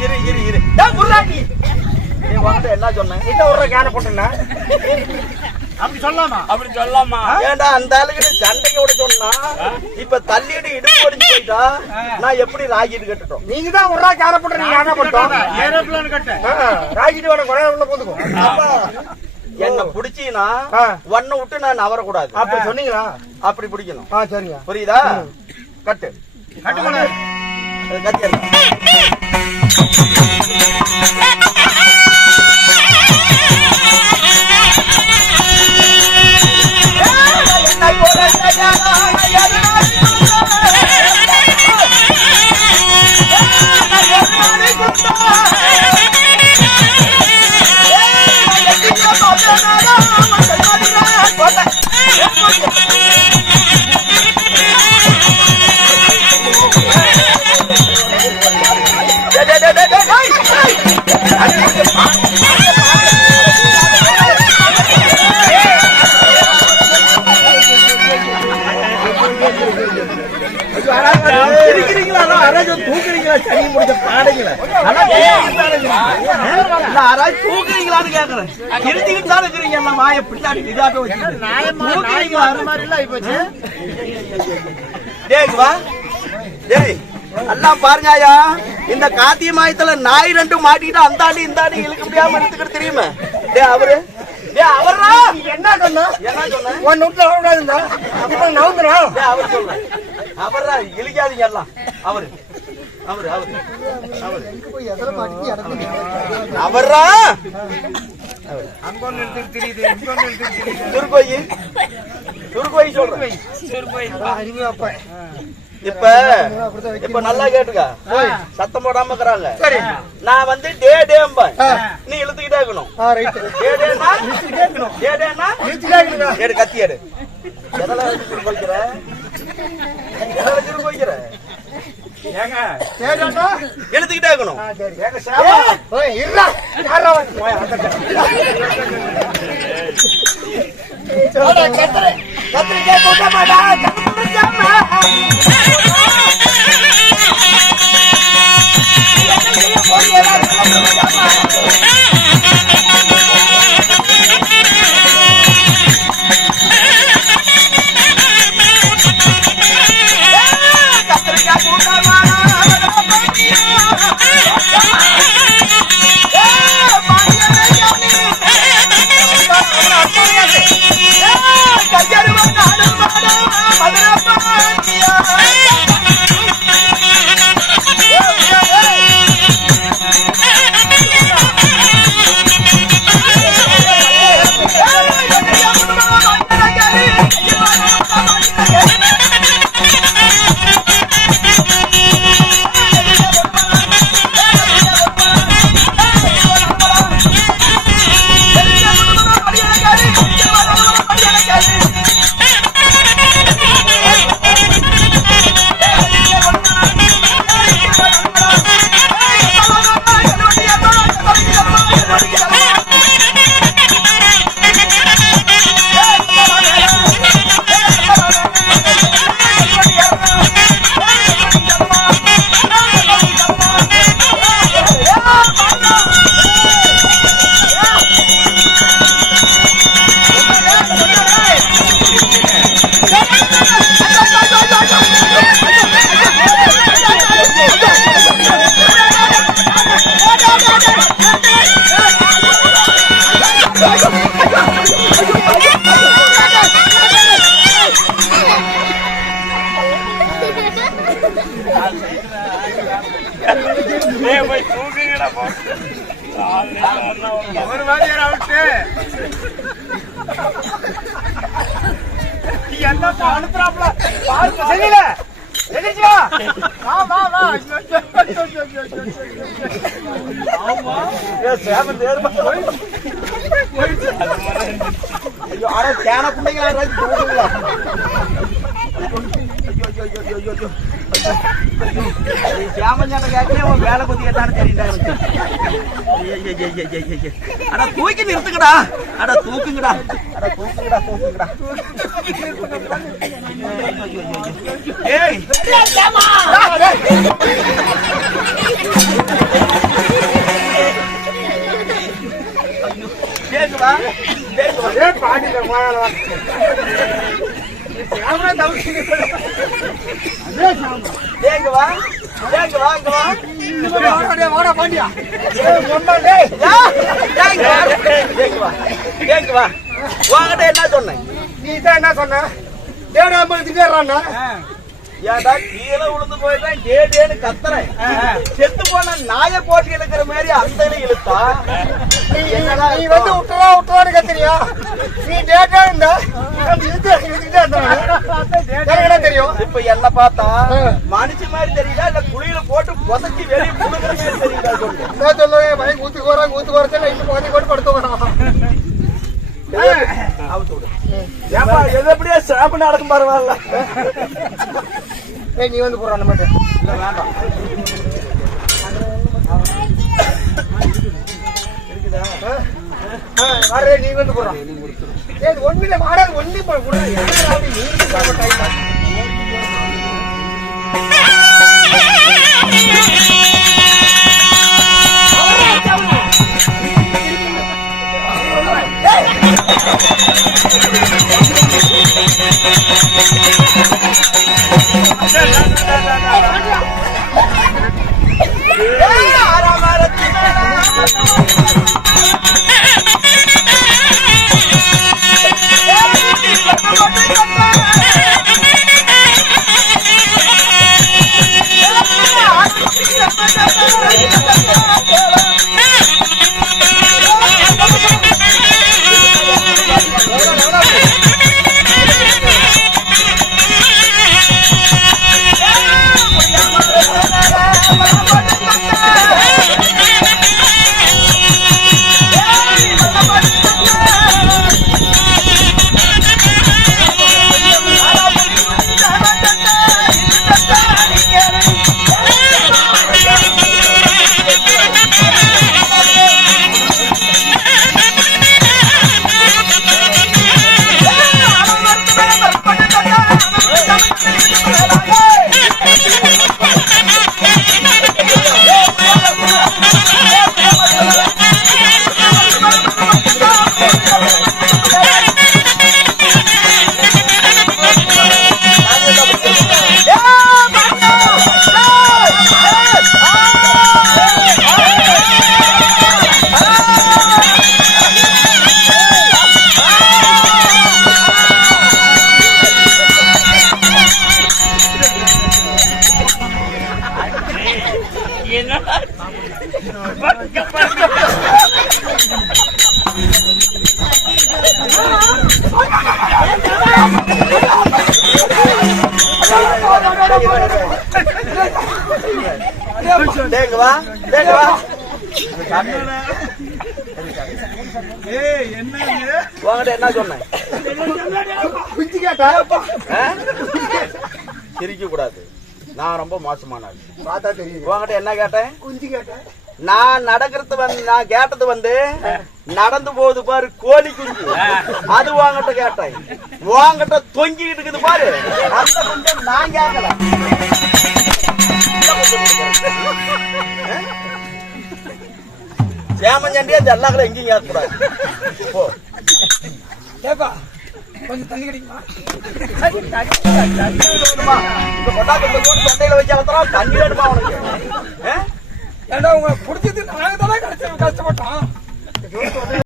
இரு இரு இரு முருகாட்டி நீ உன்கிட்ட என்ன சொன்னேன் கிட்ட ஒரு கேன போட்டேன்னா அப்படி சொல்லாமா ஏண்டா அந்த ஆளுகிட்ட சண்டைக்கு விட சொன்னா இப்ப தள்ளிட்டு இடுப்பு ஒடிஞ்சு போயிட்டா நான் எப்படி ராகிட்டு கட்டுட்டோம் நீங்க தான் ஒரு கேன போட்டு நீங்க என்ன பண்ணிட்டோம் ஏரோப்ளேன் கட்ட ராகிட்டு வர குறைய உள்ள போதுக்கும் என்ன புடிச்சீனா ஒன்ன விட்டு நான் நவரக்கூடாது அப்ப சொன்னீங்களா அப்படி பிடிக்கணும் சரிங்க புரியுதா கட்டு கட்டு கத்தியா தூக்குறீங்களான்னு கேக்குறேன் இருந்துகிட்டு தான் இருக்கிறீங்க எல்லாம் மாய பின்னாடி இதாக எல்லாம் பாருங்கயா இந்த காத்திய மாயத்துல நாய் ரெண்டு மாட்டிட்டு அந்தாண்டி இந்தாண்டி இழுக்க முடியாம எடுத்துக்கிட்டு தெரியுமா அவரு அவர்ரா என்ன சொன்னா என்ன சொன்ன ஒன்னு வீட்டுல வரக்கூடாதுன்னா அப்புறம் நவுந்துடும் அவர் சொல்றேன் அவர்ரா இழுக்காதீங்க எல்லாம் அவரு அவரு அவரு அவர்ரா துர்கோயில் துர்கோயில் சொல்றேன் இப்ப இப்ப நல்லா கேட்டுக்க சத்தம் போடாம இருக்கிறாங்க நான் வந்து டே டேம்பா நீ இழுத்துக்கிட்டே இருக்கணும் கத்தி எடு எதெல்லாம் போய்க்கிற எதெல்லாம் போய்க்கிற எழுத்துக்கிட்டே இருக்கணும் ஒரு வாதியார் அவுட்டு என்ன அனுப்புறாப்ல பாருங்க தெரியல எதிர்ச்சியா வா வா வா ஆமா ஏ சேவன் தேர் போயிச்சு ஐயோ அட கேன புண்டைங்களா ராஜ் போடுங்களா ஐயோ சேமஞ்சாட்ட கேட்கலே உன் வேலை பத்தி கேட்டானு தெரியுதா அட தூக்கி நிறுத்துக்கடா அட தூக்குங்கடா அட தூக்குங்கடா தூக்குங்கடா ஏய் தேங்குவா தேங்குவா பாட்டில தேங்குவா தேங்குவா வாடா பாண்டியா தேங்குவா தேங்குவா உங்ககிட்ட என்ன சொன்னேன்? நீ தான் என்ன சொன்ன? தேடாம ஏடா கீழே விழுந்து போயிட்டேன் டேடேன்னு கத்துறேன். செத்து போன நாய போட்டு இழுக்கிற மாதிரி அந்த இழுத்தா நீ வந்து விட்டுறான்னு கத்துறியா? நீ டேட்டா இருந்தா தெரியும். இப்ப என்ன பார்த்தா மனுஷ மாதிரி தெரியுதா இல்ல குழியில போட்டு புதைச்சி வெளியே புடுங்கிற மாதிரி தெரியுதா? சொல்லு சொல்லுவேன் பைக் ஊத்து போறேன் லைட் போட்டு போட்டு படுத்து எது எப்படியா சாப்பிட்டு நடக்கும் பரவாயில்ல. நீ வந்து போறான் மட்டும் இல்ல வேண்டாம் இருக்குதா நீ வந்து போறான் ஒண்ணுல மாடாது ஒண்ணு போட தேங்குவா தேங்குவா உங்ககிட்ட என்ன சொன்னேன்? சிரிக்க கூடாது, நான் ரொம்ப மோசமான பார்த்தா தெரியும். உங்ககிட்ட என்ன கேட்டேன்? குஞ்சு கேட்டேன். நான் நான் கேட்டது வந்து நடந்து போகுது பாரு கோழி குஞ்சு, அது உங்ககிட்ட கேட்டேன். உங்ககிட்ட தொங்கிட்டு இருக்குது பாரு அந்த குஞ்சு நான் கேட்கல. சேமஞ்சண்டியா இந்த எல்லா எங்கேயும் கேட்கக்கூடாது. கொஞ்சம் தண்ணி கிடைக்குமா? இந்த கொட்டாக்கத்தை போட்டு தொண்டையில வச்சு அழுத்தா தண்ணி வேணுமா உனக்கு? ஏண்டா உங்களை பிடிச்சது நாங்க தானே கஷ்டப்பட்டோம்.